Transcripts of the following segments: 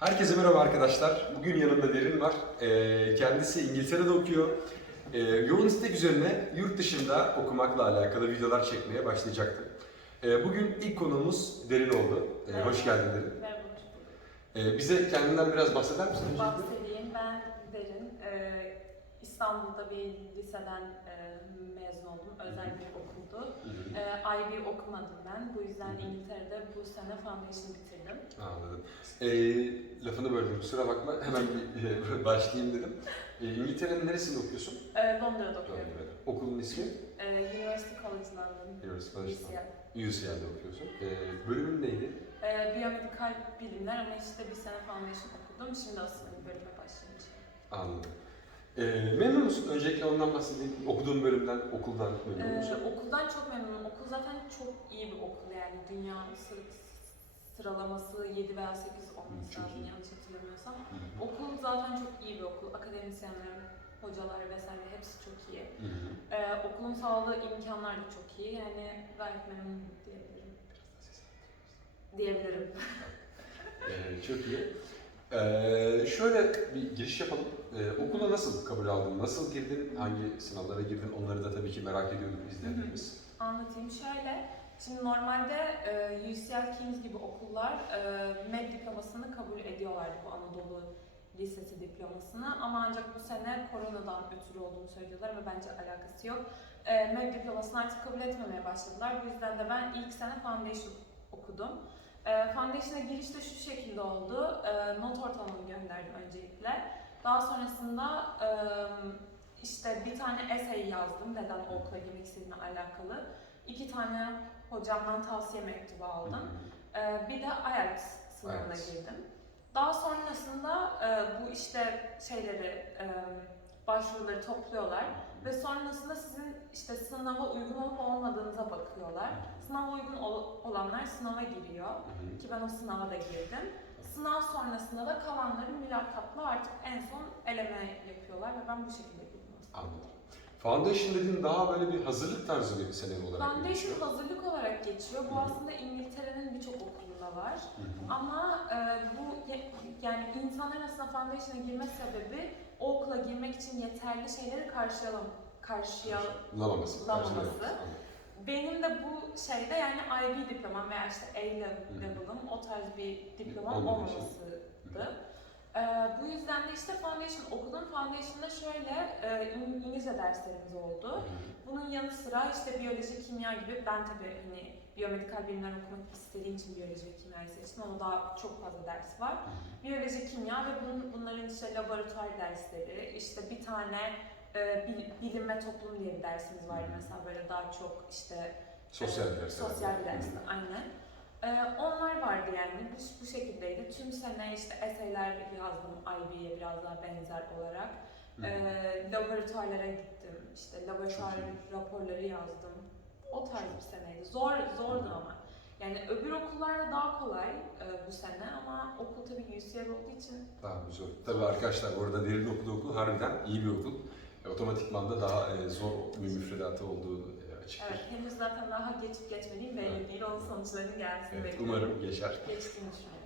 Herkese merhaba arkadaşlar. Bugün yanımda Derin var. Ee, kendisi İngiltere'de okuyor. Ee, yoğun istek üzerine yurt dışında okumakla alakalı videolar çekmeye başlayacaktı. Ee, bugün ilk konuğumuz Derin oldu. Ee, hoş geldin Derin. Merhaba. Ee, bize kendinden biraz bahseder misin? Bahsedeyim. İstanbul'da bir liseden e, mezun oldum. Özel bir okuldu. Ee, IB okumadım ben. Bu yüzden İngiltere'de bu sene foundation bitirdim. Anladım. Ee, lafını böldüm kusura bakma. Hemen bir e, başlayayım dedim. Ee, İngiltere'nin neresinde okuyorsun? Ee, Londra'da okuyorum. Londra'da. Okulun ismi? Ee, University College London. University College UCL. UCL'de okuyorsun. Ee, bölümün neydi? Ee, biyomedikal bilimler ama işte bir sene foundation okudum. Şimdi asıl bölüme başlamış. Anladım. Ee, memnun musun? Öncelikle ondan bahsedeyim. Okuduğun bölümden, okuldan memnun Ee, musun? okuldan çok memnunum. Okul zaten çok iyi bir okul yani. Dünya sı- sıralaması 7 veya 8 olması lazım yanlış hatırlamıyorsam. Hı hı. Okul zaten çok iyi bir okul. Akademisyenler, hocalar vesaire hepsi çok iyi. Hı hı. Ee, okulun sağladığı imkanlar da çok iyi. Yani gayet memnunum diyebilirim. Diyebilirim. Ee, çok iyi. Ee, şöyle bir giriş yapalım. Ee, okula nasıl kabul aldın? Nasıl girdin? Hangi sınavlara girdin? Onları da tabii ki merak ediyordur izleyenlerimiz. Anlatayım şöyle. Şimdi normalde e, UCL Kings gibi okullar e, MED diplomasını kabul ediyorlardı bu Anadolu Lisesi diplomasını ama ancak bu sene koronadan ötürü olduğunu söylüyorlar ve bence alakası yok. E, MED diplomasını artık kabul etmemeye başladılar. Bu yüzden de ben ilk sene Foundation okudum. E, Foundation'a giriş de şu şekilde oldu. E, not ortalamamı gönderdim öncelikle. Daha sonrasında e, işte bir tane essay yazdım neden o okula girmek istediğimle alakalı. İki tane hocamdan tavsiye mektubu aldım. Ee, bir de IELTS sınavına IELTS. girdim. Daha sonrasında e, bu işte şeyleri, e, başvuruları topluyorlar ve sonrasında sizin işte sınava uygun olup olmadığınıza bakıyorlar. Sınava uygun ol- olanlar sınava giriyor Hı hı. ki ben o sınava da girdim. Sınav sonrasında da kalanları mülakatla artık en son eleme yapıyorlar ve ben bu şekilde girdim. Anladım. Foundation dediğin daha böyle bir hazırlık tarzı bir sene olarak Foundation geçiyor. hazırlık olarak geçiyor. Bu aslında İngiltere'nin birçok okulunda var. Hı hı. Ama e, bu yani insanların aslında foundation'a girme sebebi o okula girmek için yeterli şeyleri karşılayalım, karşıya karşılayamaması. Benim de bu şeyde yani IB diplomam veya işte A Hı. level'ım o tarz bir diplomam olmamasıydı. E, bu yüzden de işte foundation okudum. Foundation'da şöyle e, İng- İngilizce derslerimiz oldu. Bunun yanı sıra işte biyoloji, kimya gibi ben tabii hani biyomedikal bilimler okumak istediğim için biyoloji ve kimyayı seçtim ama daha çok fazla ders var. Biyoloji, kimya ve bunun, bunların işte laboratuvar dersleri, işte bir tane e, bil- bilim ve toplum diye bir dersimiz vardı mesela böyle daha çok işte Sosyal e, dersler. sosyal bir Hı ders hı. aynen. E, onlar vardı yani bu, bu şekildeydi. Tüm sene işte eseyler yazdım IB'ye biraz daha benzer olarak. Hı hı. Ee, laboratuvarlara gittim. İşte laboratuvar raporları yazdım. O tarz bir seneydi. Zor zordu ama. Yani öbür okullarda daha kolay e, bu sene ama okul tabii UCL olduğu için Daha zor. Tabii arkadaşlar bu arada derin okuduğu okul harbiden iyi bir okul. Otomatikman da daha e, zor bir müfredatı olduğu e, açık. evet henüz zaten daha geçip geçmediğim belli değil. Onun sonuçlarının gelmesini Evet, bekliyorum. umarım geçer. Geçtiğini düşünüyorum.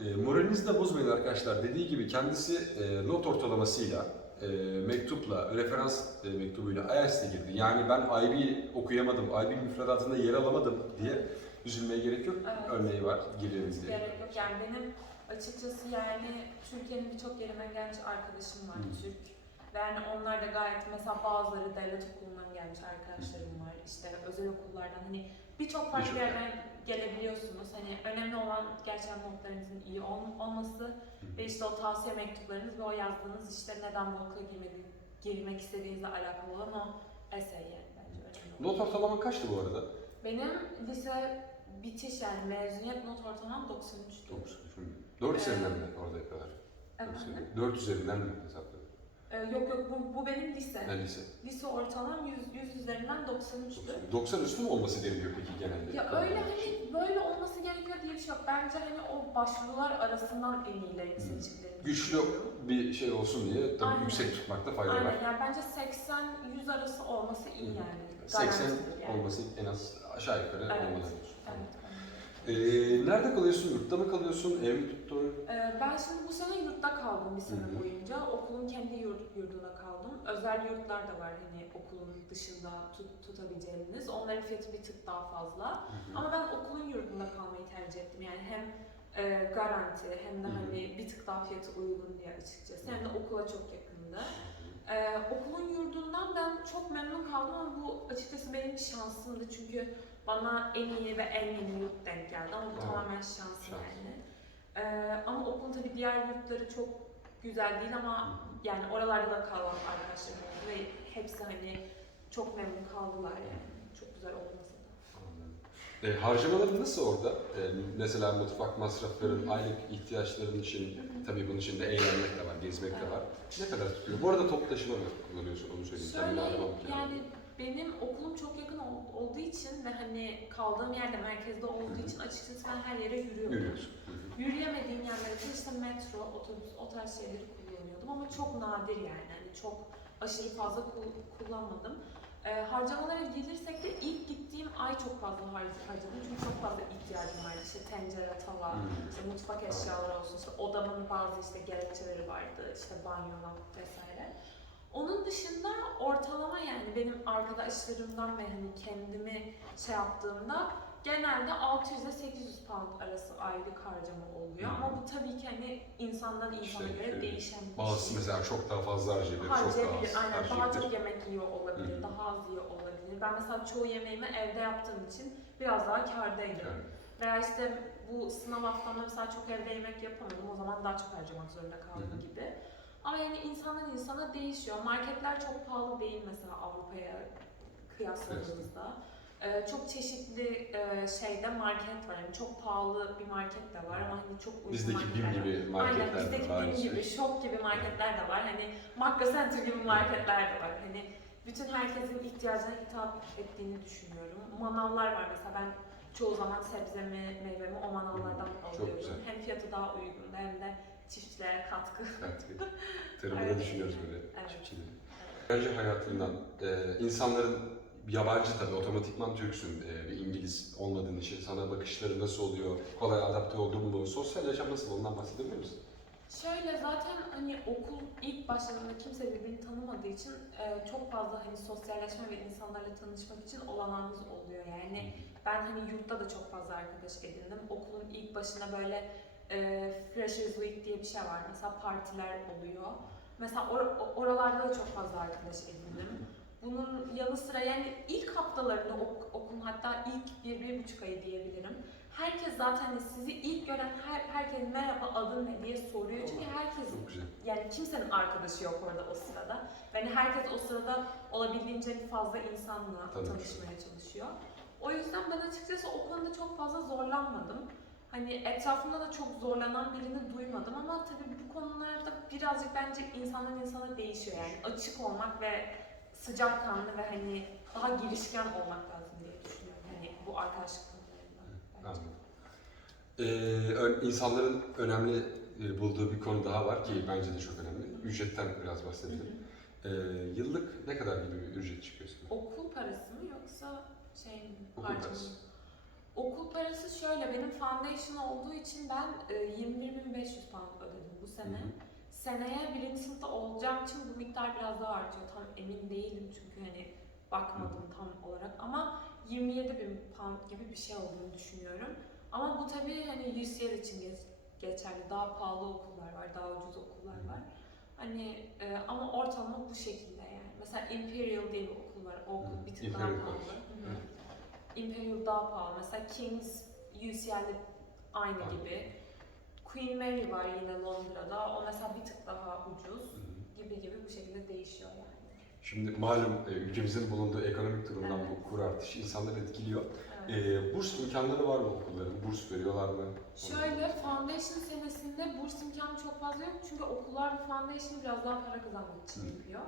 Evet. E, moralinizi de bozmayın arkadaşlar. Dediği gibi kendisi e, not ortalamasıyla, e, mektupla, referans e, mektubuyla IELTS'e girdi. Yani ben IB okuyamadım, IB müfredatında yer alamadım diye üzülmeye gerek yok. Evet. Örneği var, gireriz diye. Gerek yok. Yani benim açıkçası yani Türkiye'nin birçok yerinden gelmiş arkadaşım var Hı. Türk. Yani onlar da gayet mesela bazıları devlet okulundan gelmiş arkadaşlarım var. İşte özel okullardan hani birçok farklı Birçok yerden gelebiliyorsunuz. Hani önemli olan gerçekten notlarınızın iyi ol- olması ve işte o tavsiye mektuplarınız ve o yazdığınız işte neden bu okula girmedi, girmek istediğinizle alakalı olan o essay yani bence önemli. Not ortalaman kaçtı bu arada? Benim lise bitiş yani mezuniyet not ortalamam 93. 9. 4 Ee, üzerinden mi orada kadar? Efendim? 4 üzerinden mi hesapladın? Ee, yok yok bu, bu benim lise. Ne lise? Lise ortalamam 100, 100 üzerinden 93'tü. 90 üstü mü olması gerekiyor peki genelde? Ya öyle hani böyle olması gerekiyor diye bir şey yok. Bence hani o başvurular arasından en iyilerini Hmm. seçtiklerini Güçlü bir şey olsun diye tabii Aynen. yüksek tutmakta fayda var. Aynen yani bence 80-100 arası olması iyi Hı. yani. 80 Garantidir yani. olması en az aşağı yukarı Evet. olmalı. Evet. Ee, nerede kalıyorsun? Yurtta mı kalıyorsun? Ev mi tuttun? Ee, ben şimdi bu sene yurtta kaldım bir sene boyunca. Okulun kendi yurt, yurdunda kaldım. Özel yurtlar da var hani okulun dışında tut, tutabileceğiniz. Onların fiyatı bir tık daha fazla. Ama ben okulun yurdunda kalmayı tercih ettim. Yani hem e, garanti hem de Hı hı. hani bir tık daha fiyatı uygun diye açıkçası. Hem de okula çok yakındı. Ee, okulun yurdundan ben çok memnun kaldım ama bu açıkçası benim şansımdı çünkü bana en iyi ve en yeni yurt denk geldi ama bu tamamen şans yani. Ee, ama okulun tabii diğer yurtları çok güzel değil ama yani oralarda da kalan arkadaşlarım oldu ve hepsi hani çok memnun kaldılar yani. Çok güzel olmasa da. E, harcamaların nasıl orada? E, mesela mutfak masrafların, aylık ihtiyaçların için, tabii bunun içinde eğlenmek de var, gezmek de var. Ne kadar tutuyor? Bu arada toplu taşıma mı kullanıyorsun onu söyleyeyim. Şöyle mı kiralıyorsun? yani benim okulum çok yakın ol- olduğu için ve hani kaldığım yerde merkezde olduğu için açıkçası ben her yere hı. Yürüyemediğim yerler için işte metro, otobüs, o tarz şeyleri kullanıyordum ama çok nadir yani. Hani çok aşırı fazla kul- kullanmadım. Ee, harcamalara gelirsek de ilk gittiğim ay çok fazla har- harcadım çünkü çok fazla ihtiyacım vardı. İşte tencere, tava, işte mutfak eşyaları olsun, işte odamın bazı işte gerekçeleri vardı, işte banyolar vesaire. Onun dışında ortalama yani benim arkadaşlarımdan ve hani kendimi şey yaptığımda genelde 600 ile 800 pound arası aylık harcama oluyor. Ama bu tabii ki hani insandan insana İşte, göre e, değişen bir Bazısı şey. mesela çok daha fazla harcayabilir, çok daha az Harcayabilir, aynen. Daha harcayabilir. çok yemek yiyor olabilir, Hı hı. daha az yiyor olabilir. Ben mesela çoğu yemeğimi evde yaptığım için biraz daha kârdaydım. Yani, Veya işte bu sınav haftamda mesela çok evde yemek yapamadım. O zaman daha çok harcamak zorunda kaldım Hı hı. gibi. Ama yani insandan insana değişiyor. Marketler çok pahalı değil mesela Avrupa'ya kıyasladığımızda. Ee, çok çeşitli e, şeyde market var. Yani çok pahalı bir market de var ama hani çok uygun Bizdeki BİM var. gibi marketler Aynen bizdeki var. BİM aynısı. gibi, shop gibi marketler de var. Hani Makka Center gibi marketler de var. Hani bütün herkesin ihtiyacına hitap ettiğini düşünüyorum. Manavlar var mesela ben çoğu zaman sebzemi, meyvemi o manavlardan alıyorum. Hem fiyatı daha uygun hem de çiftçilere katkı. Tarımda Evet. düşünüyoruz böyle Evet. çiftçileri. Öğrenci hayatından e, insanların yabancı tabii otomatikman Türksün e, bir İngiliz olmadığın için sana bakışları nasıl oluyor? Kolay adapte oldun mu? Sosyal yaşam nasıl? Ondan bahsedebilir misin? Şöyle zaten hani okul ilk başladığında kimse birbirini tanımadığı için e, çok fazla hani sosyalleşme ve insanlarla tanışmak için olanağımız oluyor. Yani ben hani yurtta da çok fazla arkadaş edindim. Okulun ilk başında böyle e, Freshers Week diye bir şey var. Mesela partiler oluyor. Mesela or- oralarda da çok fazla arkadaş edindim. Bunun yanı sıra yani ilk haftalarında ok- okulun hatta ilk bir, bir buçuk ayı diyebilirim. Herkes zaten hani sizi ilk gören her, herkes merhaba adın ne diye soruyor. Çünkü herkes yani kimsenin arkadaşı yok orada o sırada. Yani herkes o sırada olabildiğince fazla insanla Tabii. tanışmaya çalışıyor. O yüzden ben açıkçası o konuda çok fazla zorlanmadım. Hani etrafımda da çok zorlanan birini duymadım ama tabii bu konularda birazcık bence insandan insana değişiyor yani açık olmak ve sıcakkanlı ve hani daha girişken olmak lazım diye düşünüyorum hani bu arkadaşlık konularında. Ee, insanların önemli e, bulduğu bir konu daha var ki bence de çok önemli. Ücretten biraz bahsedelim. hı. Ee, yıllık ne kadar gibi bir ücret çıkıyor sana? Okul parası mı yoksa şey mi? Okul parası. Okul parası şöyle, benim foundation olduğu için ben e, 21.500 pound ödedim bu sene. Hı hı. Seneye birinci sınıfta olacağım için bu miktar biraz daha artıyor. Tam emin değilim çünkü hani bakmadım tam olarak ama 27 bin pound gibi bir şey olduğunu düşünüyorum. Ama bu tabii hani UCL için geç- geçerli. Daha pahalı okullar var, daha ucuz okullar var. Hani e, ama ortalama bu şekilde yani. Mesela Imperial diye bir okul var. O okul bir tık daha pahalı. College. Hı hı. Imperial daha pahalı. Mesela King's UCL'de aynı Aynı. gibi. Queen Mary var yine Londra'da. O mesela bir tık daha ucuz Hı hı. gibi gibi bu şekilde değişiyor yani. Şimdi malum e, ülkemizin bulunduğu ekonomik durumdan Evet. bu kur artışı insanları etkiliyor. Evet. Ee, burs imkanları var mı okulların? Burs veriyorlar mı? Şöyle foundation senesinde burs imkanı çok fazla yok çünkü okullar bu foundation'ı biraz daha para kazanmak için Hı. yapıyor.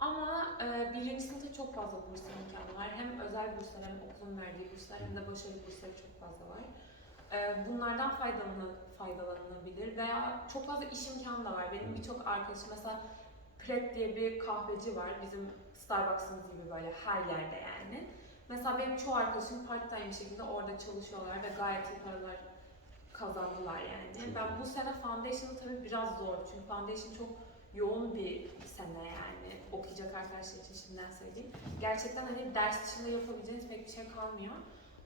Ama e, birinci sınıfta çok fazla burs imkanı var. Hem özel burslar hem okulun verdiği burslar hem de başarı bursları çok fazla var. E, bunlardan faydalanı, faydalanılabilir veya çok fazla iş imkanı da var. Benim birçok arkadaşım mesela Pret diye bir kahveci var. Bizim Starbucks'ımız gibi böyle her yerde yani. Mesela benim çoğu arkadaşım part time şekilde orada çalışıyorlar ve gayet iyi paralar kazandılar yani. Ben bu sene foundation tabii biraz zor çünkü foundation çok yoğun bir sene yani okuyacak arkadaşlar için şimdiden söyleyeyim. Gerçekten hani ders dışında yapabileceğiniz pek bir şey kalmıyor.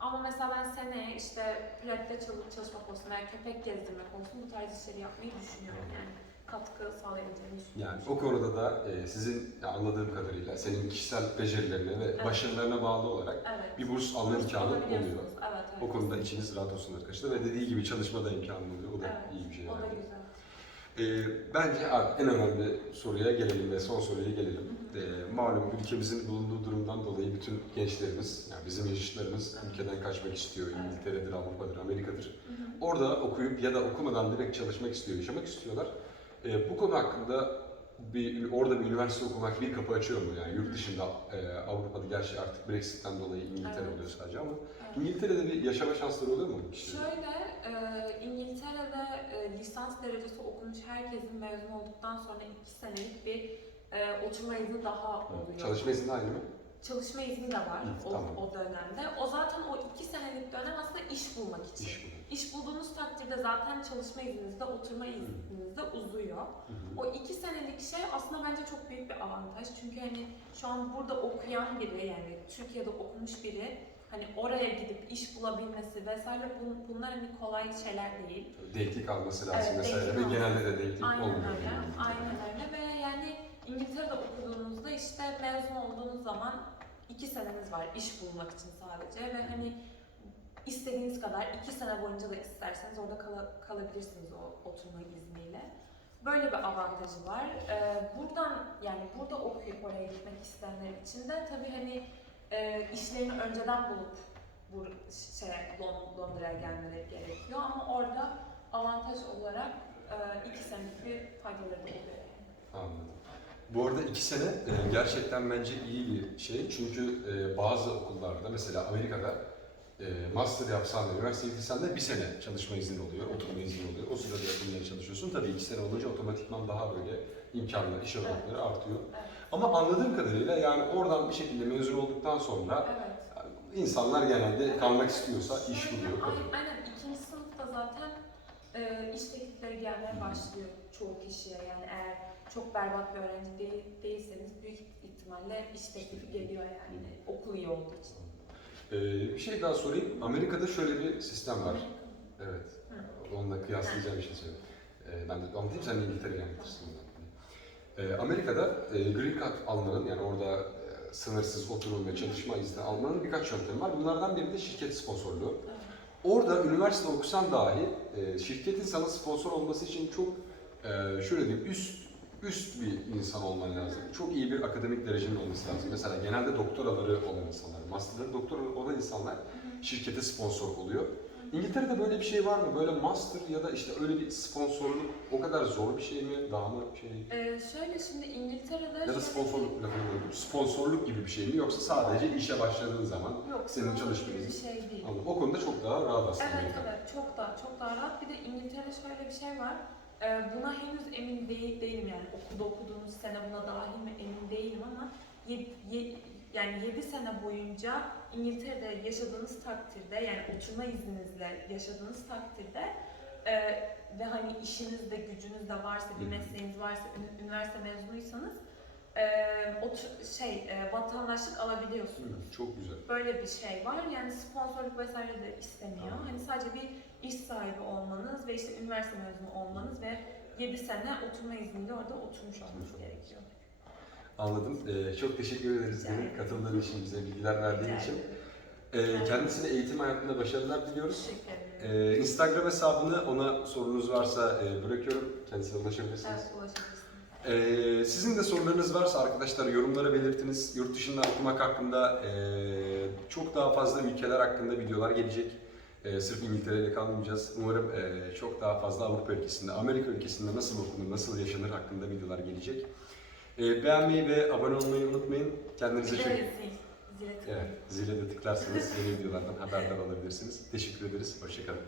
Ama mesela ben seneye işte prep'te çalış, çalışmak olsun veya köpek gezdirmek olsun bu tarz işleri yapmayı düşünüyorum yani. Katkı sağlayabileceğimi düşünüyorum. Yani o konuda da e, sizin anladığım kadarıyla senin kişisel becerilerine ve Evet. başarılarına bağlı olarak Evet. bir burs alma Burs imkanı oluyor. Evet, evet. O konuda içiniz rahat olsun arkadaşlar ve dediği gibi çalışma da imkanı oluyor. O da Evet, iyi bir şey. O da yani. güzel. Ee, bence abi en önemli soruya gelelim ve son soruya gelelim. Ee, malum ülkemizin bulunduğu durumdan dolayı bütün gençlerimiz, yani bizim yaşıtlarımız ülkeden kaçmak istiyor. İngiltere'dir, Avrupa'dır, Amerika'dır. Orada okuyup ya da okumadan direkt çalışmak istiyor, yaşamak istiyorlar. Ee, bu konu hakkında bir orada bir üniversite okumak bir kapı açıyor mu? Yani yurt dışında e, Avrupa'da gerçi artık Brexit'ten dolayı İngiltere Evet. oluyor sadece ama. İngiltere'de bir yaşama şansları oluyor mu? Şöyle, e, İngiltere'de e, lisans derecesi okumuş herkesin mezun olduktan sonra iki senelik bir e, oturma izni daha oluyor. Çalışma izni aynı mı? Çalışma izni de var Hı, o, tamam. o dönemde. O zaten o iki senelik dönem aslında iş bulmak için. İş. İş bulduğunuz takdirde zaten çalışma izniniz de oturma izniniz de uzuyor. Hı hı. O iki senelik şey aslında bence çok büyük bir avantaj. Çünkü hani şu an burada okuyan biri yani Türkiye'de okumuş biri hani oraya gidip iş bulabilmesi vesaire bun- bunlar hani kolay şeyler değil. Denklik alması lazım Evet, vesaire ve genelde de denklik Aynen olmuyor. öyle. yani. Aynen öyle ve yani İngiltere'de okuduğunuzda işte mezun olduğunuz zaman iki seneniz var iş bulmak için sadece ve hani istediğiniz kadar iki sene boyunca da isterseniz orada kala- kalabilirsiniz o oturma izniyle. Böyle bir avantajı var. Ee, buradan yani burada okuyup oraya gitmek isteyenler için de tabii hani e, işlerini önceden bulup bu şey Lon- Londra'ya gelmeleri gerekiyor ama orada avantaj olarak e, iki senelik bir faydaları da oluyor. Anladım. Bu arada iki sene e, gerçekten bence iyi bir şey. Çünkü e, bazı okullarda mesela Amerika'da e, master yapsan da üniversiteye gitsen de bir sene çalışma izni oluyor, oturma izni oluyor. O sırada yakınları çalışıyorsun. Tabii iki sene olunca otomatikman daha böyle imkanlar, iş olanakları artıyor. Evet. Ama anladığım kadarıyla yani oradan bir şekilde mezun olduktan sonra Evet. insanlar genelde kalmak istiyorsa iş buluyor. Aynen, aynen. ikinci sınıfta zaten e, iş teklifleri gelmeye başlıyor çoğu kişiye. Yani eğer çok berbat bir öğrenci değil, değilseniz büyük ihtimalle iş teklifi geliyor yani okul iyi olduğu için. Ee, bir şey daha sorayım. Amerika'da şöyle bir sistem var. Evet. Onunla kıyaslayacağım bir şey söyleyeyim. Ee, ben de anlatayım sen de İngiltere'ye anlatırsın. Ee, Amerika'da e, Green Card almanın yani orada e, sınırsız oturum ve çalışma izni almanın birkaç yöntemi var. Bunlardan biri de şirket sponsorluğu. Orada üniversite okusan dahi e, şirketin sana sponsor olması için çok e, şöyle diyeyim üst üst bir insan olman lazım. Çok iyi bir akademik derecenin olması lazım. Mesela genelde doktoraları olan insanlar, masterları doktora olan insanlar şirkete sponsor oluyor. İngiltere'de böyle bir şey var mı? Böyle master ya da işte öyle bir sponsorluk o kadar zor bir şey mi? Daha mı şey? Ee, şöyle şimdi İngiltere'de Ya da şöyle- sponsorluk lafını böldüm. Sponsorluk gibi bir şey mi? Yoksa sadece işe başladığın zaman Yok, senin sınavı çalışma gibi bir şey değil. Anladım. O konuda çok daha rahat aslında. Evet evet çok daha çok daha rahat. Bir de İngiltere'de şöyle bir şey var. Ee, buna henüz emin değil, değilim yani okulda okuduğunuz sene buna dahil mi emin değilim ama ye, ye- yani 7 sene boyunca İngiltere'de yaşadığınız takdirde yani oturma izninizle yaşadığınız takdirde e, ve hani işiniz de gücünüz de varsa bir mesleğiniz varsa ün- üniversite mezunuysanız e, otur, şey e, vatandaşlık alabiliyorsunuz. Hı, çok güzel. Böyle bir şey var. Yani sponsorluk vesaire de istemiyor. Tamam. Hani sadece bir iş sahibi olmanız ve işte üniversite mezunu olmanız ve 7 sene oturma izniyle orada oturmuş olmanız gerekiyor. Anladım. Ee, çok teşekkür ederiz Derin. ederim. Katıldığın için, bize bilgiler verdiğin için. Ee, kendisine eğitim hayatında başarılar diliyoruz. Ee, Instagram hesabını ona sorunuz varsa e, bırakıyorum. Kendisine ulaşabilirsiniz. Evet, ulaşabilirsiniz. Ee, sizin de sorularınız varsa arkadaşlar yorumlara belirtiniz. Yurt dışında okumak hakkında e, çok daha fazla ülkeler hakkında videolar gelecek. E, sırf İngiltere'de kalmayacağız. Umarım e, çok daha fazla Avrupa ülkesinde, Amerika ülkesinde nasıl okunur, nasıl yaşanır hakkında videolar gelecek. E, beğenmeyi ve abone olmayı unutmayın. Kendinize çok... Zile. Evet, zile de tıklarsanız yeni videolardan haberdar olabilirsiniz. Teşekkür ederiz. Hoşçakalın.